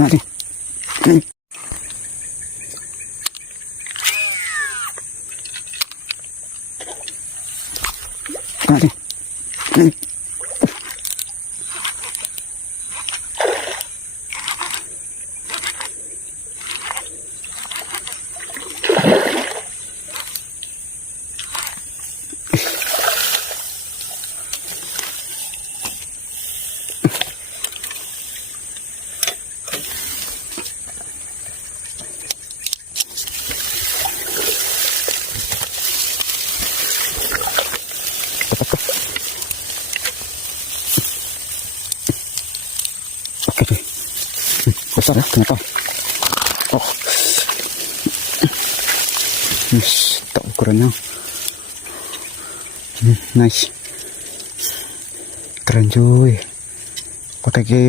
natin. Natin. Okay. Besar ya ternyata. Oh. Yes, tak ukurannya. Nice. Keren cuy. Pakai